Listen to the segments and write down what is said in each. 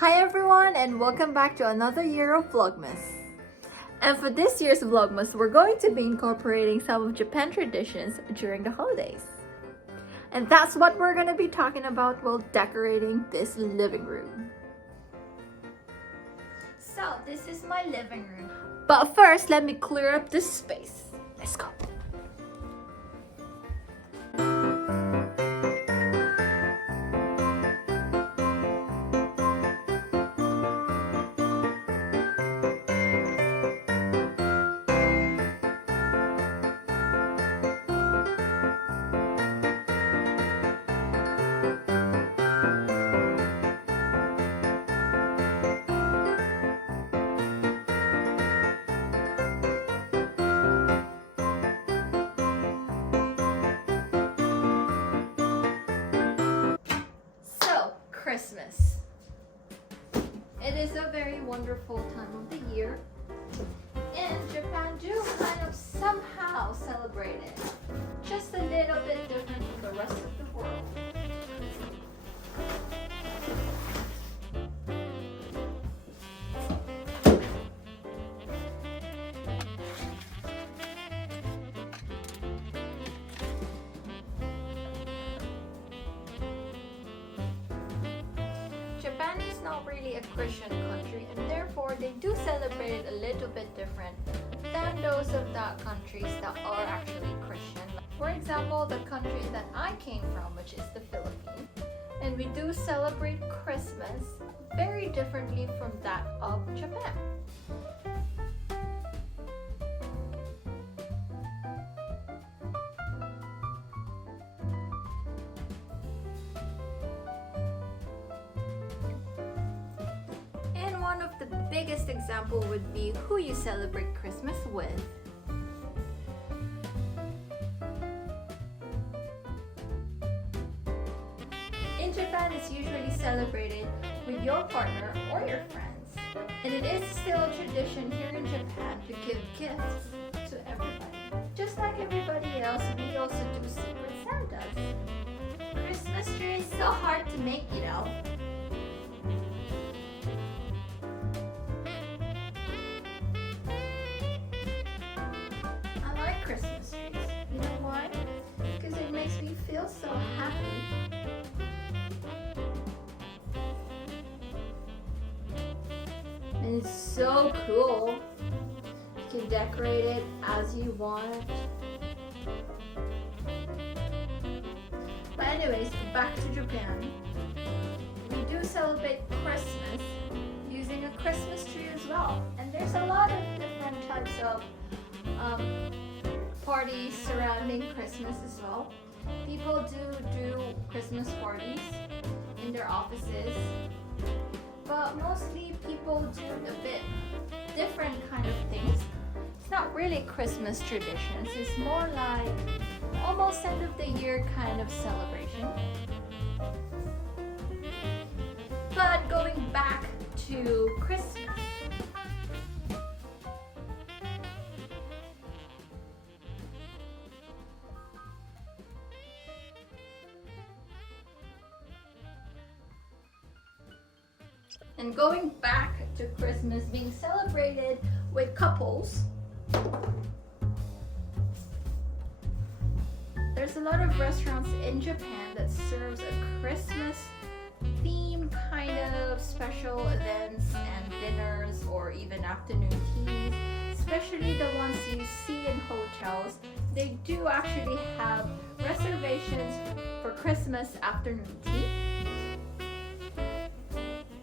Hi everyone and welcome back to another year of vlogmas. And for this year's vlogmas, we're going to be incorporating some of Japan traditions during the holidays. And that's what we're going to be talking about while decorating this living room. So this is my living room. But first, let me clear up this space. Let's go. Christmas. It is a very wonderful time of the year, and Japan do kind of somehow celebrate it just a little bit different from the rest of the world. Japan is not really a Christian country, and therefore they do celebrate it a little bit different than those of the countries that are actually Christian. For example, the country that I came from, which is the Philippines, and we do celebrate Christmas very differently from that of Japan. One of the biggest example would be who you celebrate Christmas with. In Japan, it's usually celebrated with your partner or your friends. And it is still a tradition here in Japan to give gifts to everybody. Just like everybody else, we also do Secret Santas. Christmas tree is so hard to make, you know. Christmas trees. You know why? Because it makes me feel so happy. And it's so cool. You can decorate it as you want. But anyways, back to Japan. We do celebrate Christmas using a Christmas tree as well. And there's a lot of different types of parties surrounding Christmas as well. People do Christmas parties in their offices, but mostly people do a bit different kind of things. It's not really Christmas traditions, it's more like almost end of the year kind of celebration. But going back to Christmas, and going back to Christmas being celebrated with couples, there's a lot of restaurants in Japan that serves a Christmas theme kind of special events and dinners or even afternoon teas, especially the ones you see in hotels. They do actually have reservations for Christmas afternoon tea,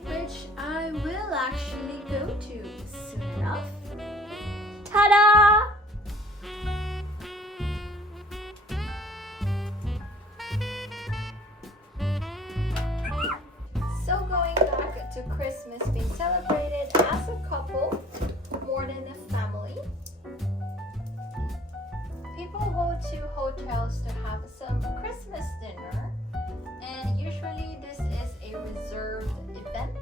which I will actually go to soon enough. Ta-da! So going back to Christmas being celebrated as a couple more than a family, people go to hotels to have some Christmas dinner, and usually this is a reserved event.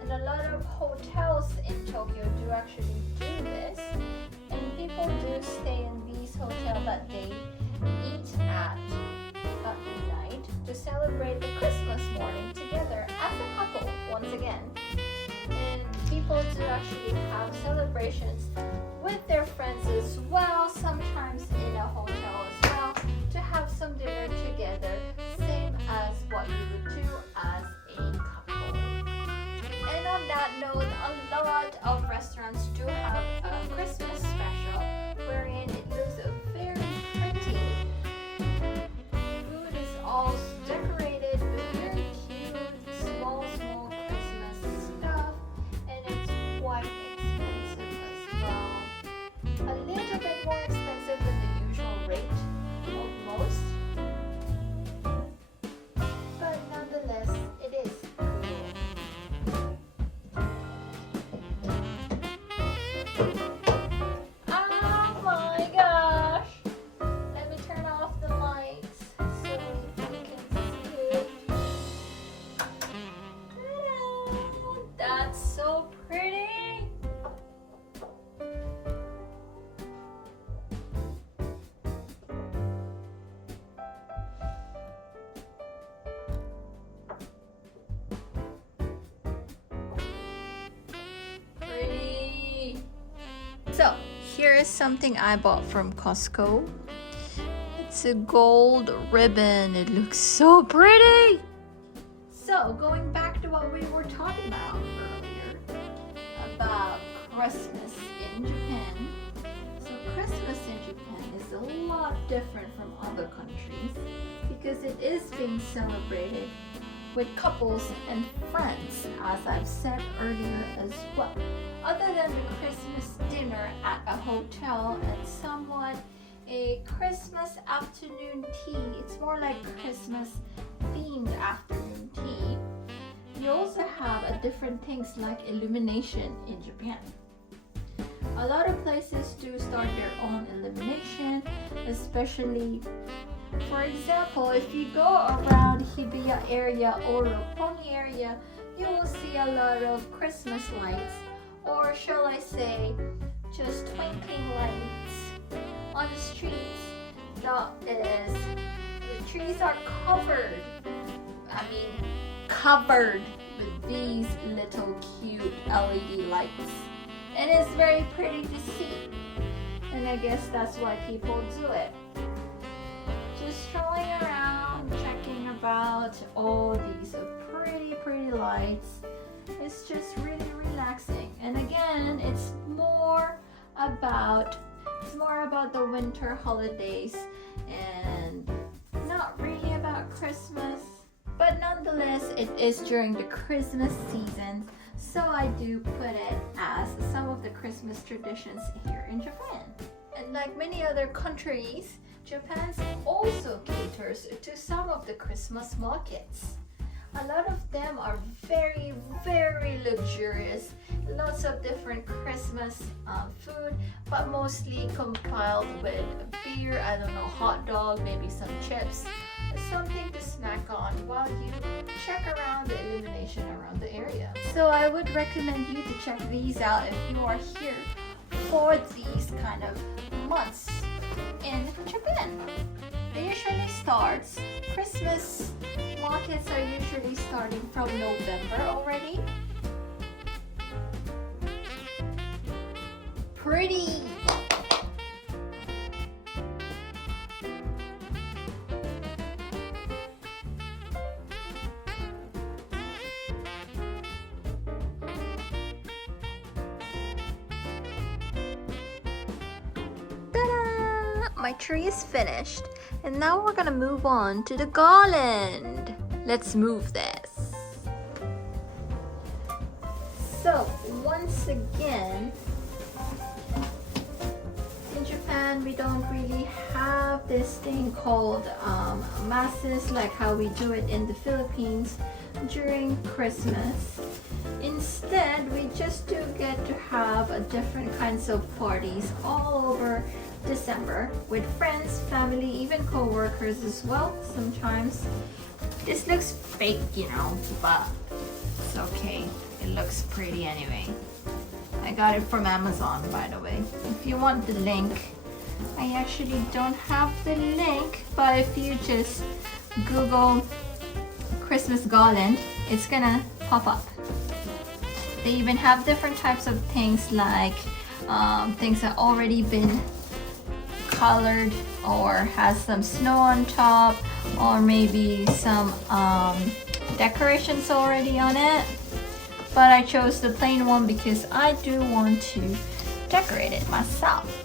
And a lot of hotels in Tokyo do actually do this, and people do stay in these hotels that they eat at night to celebrate the Christmas morning together as a couple once again. And people do actually have celebrations with their friends as well, sometimes in a hotel as well, to have some dinner together, same as what you would do as a couple. And on that note, a lot of restaurants do have a Christmas special wherein it looks very pretty. Food is all decorated with very cute, small Christmas stuff, and it's quite expensive as well. A little bit more expensive than the usual rate of most, but nonetheless, it is cool. Oh my gosh! Let me turn off the lights so you can see it. Ta-da! That's so pretty! Pretty! So, here is something I bought from Costco. It's a gold ribbon. It looks so pretty! So, going back to what we were talking about earlier, about Christmas in Japan. So, Christmas in Japan is a lot different from other countries because it is being celebrated with couples and friends, as I've said earlier as well. Other than the Christmas dinner at a hotel and somewhat a Christmas afternoon tea, it's more like Christmas themed afternoon tea. You also have different things like illumination in Japan. A lot of places do start their own illumination, especially, for example, if you go around Hibiya area or Roppongi area, you will see a lot of Christmas lights, or shall I say, just twinkling lights on the streets. The trees are covered with these little cute LED lights. And it's very pretty to see. And I guess that's why people do it. Just strolling around, checking about all these pretty lights. It's just really relaxing. And again, it's more about the winter holidays and not really about Christmas. But nonetheless, it is during the Christmas season, so I do put it as some of the Christmas traditions here in Japan. And like many other countries, Japan also caters to some of the Christmas markets. A lot of them are very luxurious. Lots of different Christmas food, but mostly compiled with beer, I don't know, hot dog, maybe some chips, something to snack on while you check around the illumination around the area. So I would recommend you to check these out if you are here for these kind of months in Japan. They usually starts, Christmas markets are usually starting from November already. Pretty! My tree is finished, and now we're gonna move on to the garland. Let's move this. So, once again, in Japan, we don't really have this thing called masses like how we do it in the Philippines during Christmas. Instead, we just do get to have different kinds of parties all over December with friends, family, even co-workers as well sometimes. This looks fake, you know, but it's okay. It looks pretty anyway. I got it from Amazon, by the way. If you want the link, I actually don't have the link, but if you just Google Christmas garland, it's gonna pop up. They even have different types of things like things that already been colored or has some snow on top, or maybe some decorations already on it. But I chose the plain one because I do want to decorate it myself.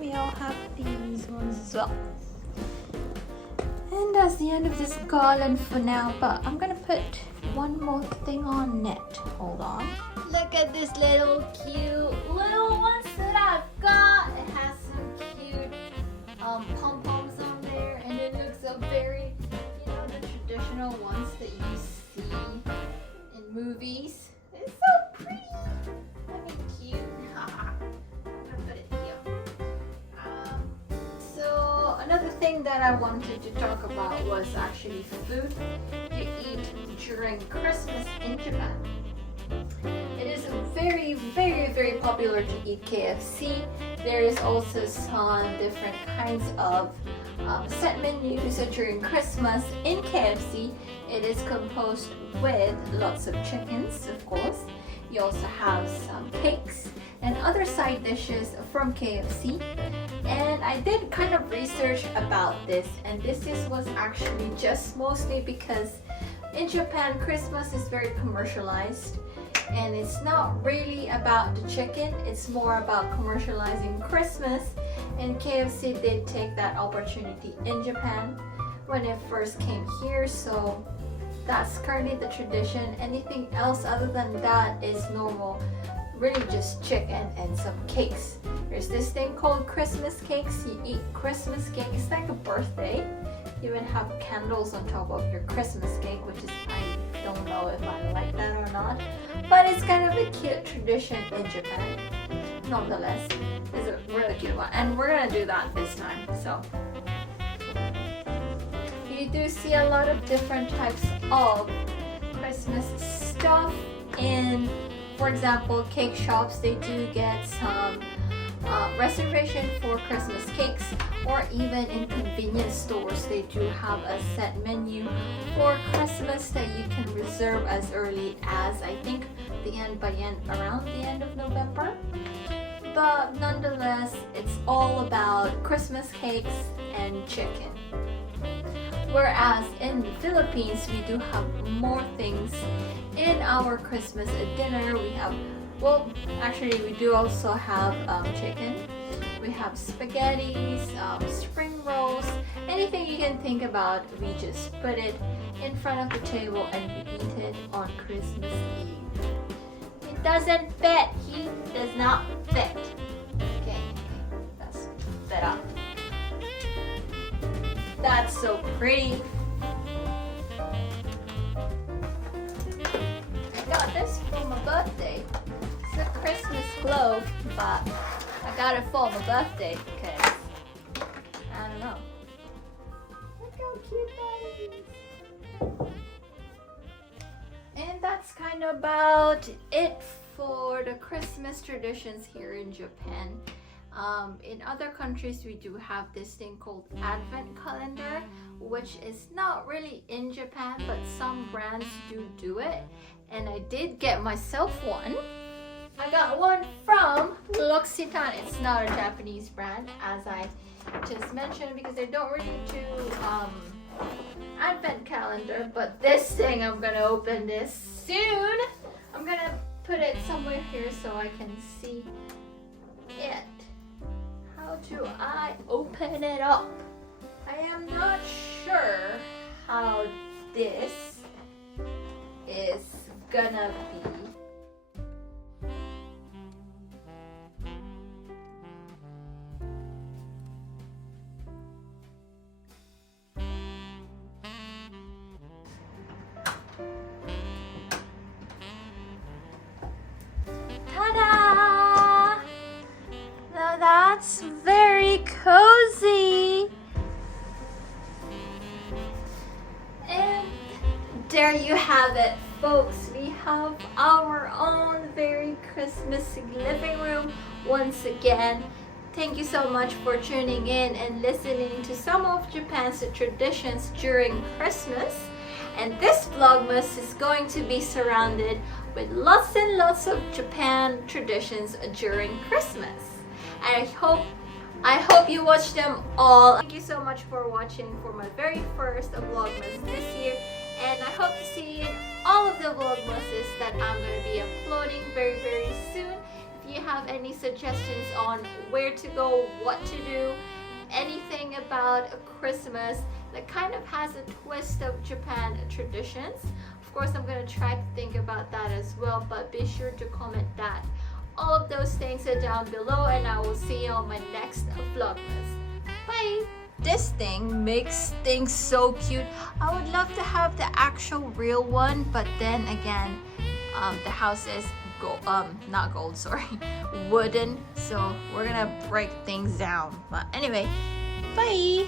We all have these ones as well. And that's the end of this garland for now, but I'm gonna put one more thing on it. Hold on. Look at this little cute little ones that I've got. It has some cute pom-poms on there, and it looks a very, you know, the traditional ones that you see in movies. It's so pretty. I mean, cute. Another thing that I wanted to talk about was actually food you eat during Christmas in Japan. It is very, very, very popular to eat KFC. There is also some different kinds of set menus during Christmas in KFC. It is composed with lots of chickens, of course. You also have some cakes and other side dishes from KFC. And I did kind of research about this, and this was actually just mostly because in Japan Christmas is very commercialized, and it's not really about the chicken, it's more about commercializing Christmas. And KFC did take that opportunity in Japan when it first came here, so that's currently the tradition. Anything else other than that is normal, really just chicken and some cakes. There's this thing called Christmas cakes. You eat Christmas cake, it's like a birthday. You even have candles on top of your Christmas cake, which is, I don't know if I like that or not, but it's kind of a cute tradition in Japan. Nonetheless, it's a really cute one, and we're gonna do that this time. So you do see a lot of different types of Christmas stuff in, for example, cake shops. They do get some reservation for Christmas cakes, or even in convenience stores they do have a set menu for Christmas that you can reserve as early as, I think, around the end of November. But nonetheless, it's all about Christmas cakes and chicken. Whereas in the Philippines, we do have more things in our Christmas dinner. We have, well, actually we do also have chicken. We have spaghettis, spring rolls, anything you can think about. We just put it in front of the table and we eat it on Christmas Eve. It doesn't fit. He does not fit. Okay, that's set up. That's so pretty. I got this for my birthday. It's a Christmas globe, but I got it for my birthday because, I don't know. Look how cute that is. And that's kind of about it for the Christmas traditions here in Japan. In other countries, we do have this thing called Advent calendar, which is not really in Japan, but some brands do it. And I did get myself one. I got one from L'Occitane. It's not a Japanese brand, as I just mentioned, because they don't really do Advent calendar. But this thing, I'm gonna open this soon. I'm gonna put it somewhere here so I can see it. How do I open it up? I am not sure how this is gonna be. Ta-da! Now that's very cozy. there you have it, folks. We have our own very Christmas living room once again. Thank you so much for tuning in and listening to some of Japan's traditions during Christmas. And this vlogmas is going to be surrounded with lots and lots of Japan traditions during Christmas. And I hope you watch them all. Thank you so much for watching for my very first vlogmas this year. And I hope to see you in all of the vlogmases that I'm going to be uploading very, very soon. If you have any suggestions on where to go, what to do, anything about Christmas that kind of has a twist of Japan traditions, of course I'm going to try to think about that as well, but be sure to comment that. All of those things are down below, and I will see you on my next vlogmas. Bye! This thing makes things so cute. I would love to have the actual real one, but then again, the house is not gold, sorry, wooden, so we're gonna break things down. But anyway, bye!